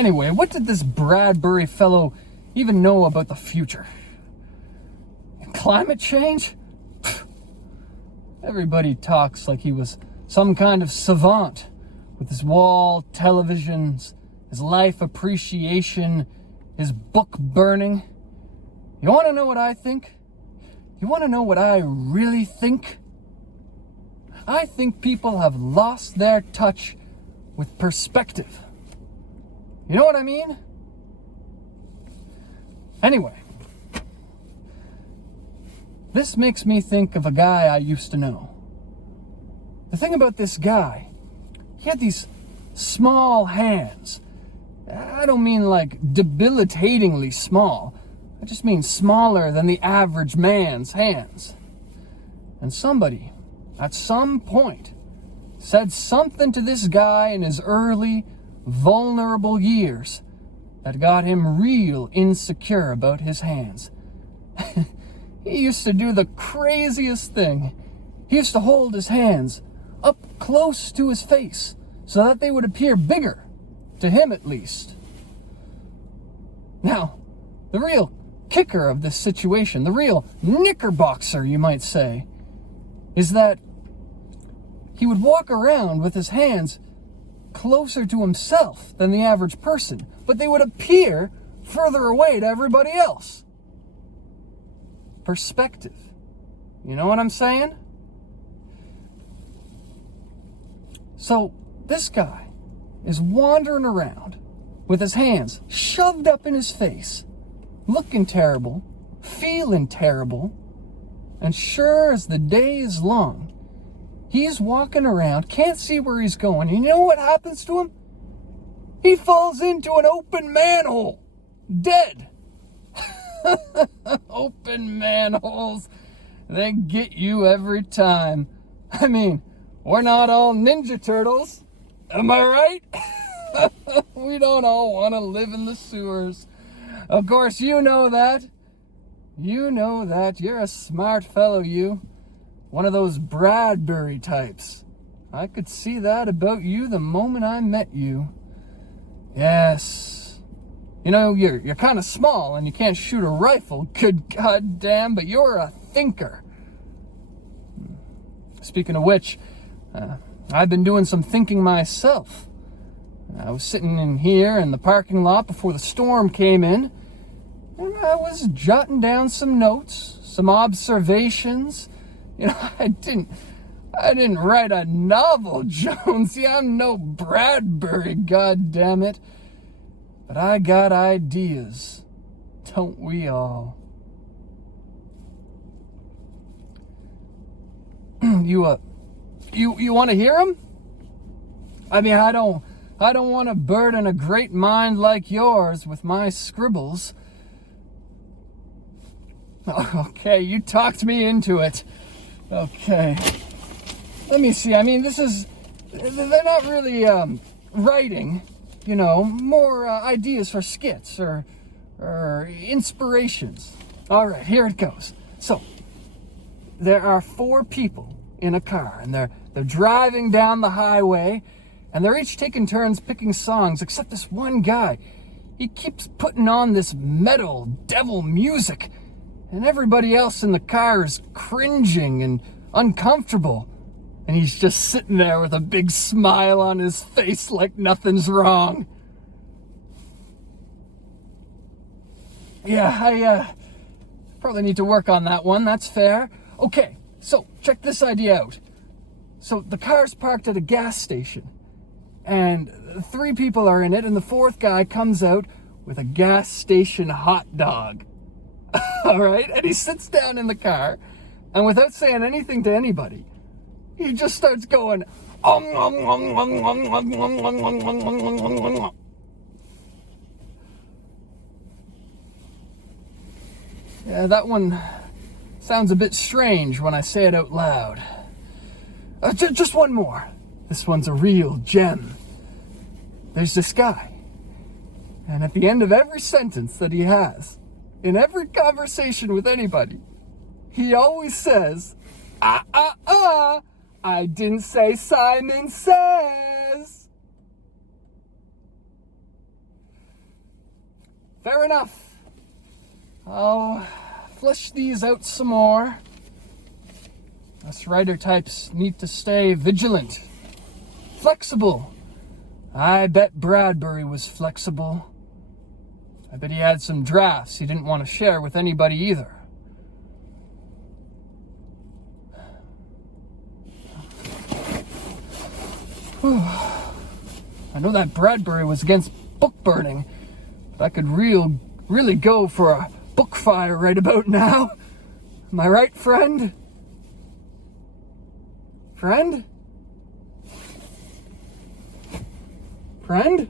Anyway, what did this Bradbury fellow even know about the future? Climate change? Everybody talks like he was some kind of savant with his wall televisions, his life appreciation, his book burning. You want to know what I think? You want to know what I really think? I think people have lost their touch with perspective. You know what I mean? Anyway, this makes me think of a guy I used to know. The thing about this guy, he had these small hands. I don't mean like debilitatingly small. I just mean smaller than the average man's hands. And somebody, at some point, said something to this guy in his early, vulnerable years that got him real insecure about his hands. He used to do the craziest thing. He used to hold his hands up close to his face so that they would appear bigger, to him at least. Now, the real kicker of this situation, the real knickerboxer, you might say, is that he would walk around with his hands closer to himself than the average person, but they would appear further away to everybody else. Perspective. You know what I'm saying? So, this guy is wandering around with his hands shoved up in his face, looking terrible, feeling terrible, and sure as the day is long, he's walking around, can't see where he's going. You know what happens to him? He falls into an open manhole. Dead. Open manholes. They get you every time. I mean, we're not all Ninja Turtles. Am I right? We don't all want to live in the sewers. Of course, you know that. You know that. You're a smart fellow, you. One of those Bradbury types. I could see that about you the moment I met you. Yes. You know, you're kind of small and you can't shoot a rifle. Good goddamn, but you're a thinker. Speaking of which, I've been doing some thinking myself. I was sitting in here in the parking lot before the storm came in, and I was jotting down some notes, some observations. You know, I didn't write a novel, Jonesy. I'm no Bradbury, goddammit. But I got ideas. Don't we all? You want to hear them? I mean, I don't want to burden a great mind like yours with my scribbles. Okay, you talked me into it. Okay. Let me see. I mean, they're not really writing, you know, more ideas for skits or inspirations. All right, here it goes. So, there are 4 people in a car, and they're driving down the highway, and they're each taking turns picking songs, except this one guy. He keeps putting on this metal devil music, and everybody else in the car is cringing and uncomfortable, and he's just sitting there with a big smile on his face like nothing's wrong. Yeah, I probably need to work on that one, that's fair. Okay, so check this idea out. So the car's parked at a gas station, and 3 people are in it, and the 4th guy comes out with a gas station hot dog. All right, and he sits down in the car, and without saying anything to anybody, he just starts going, Yeah, that one sounds a bit strange when I say it out loud. Just one more. This one's a real gem. There's this guy, and at the end of every sentence that he has, in every conversation with anybody, he always says, I didn't say Simon Says. Fair enough. I'll flesh these out some more. Us writer types need to stay vigilant, flexible. I bet Bradbury was flexible. I bet he had some drafts he didn't want to share with anybody either. I know that Bradbury was against book burning, but I could really go for a book fire right about now. Am I right, friend? Friend? Friend?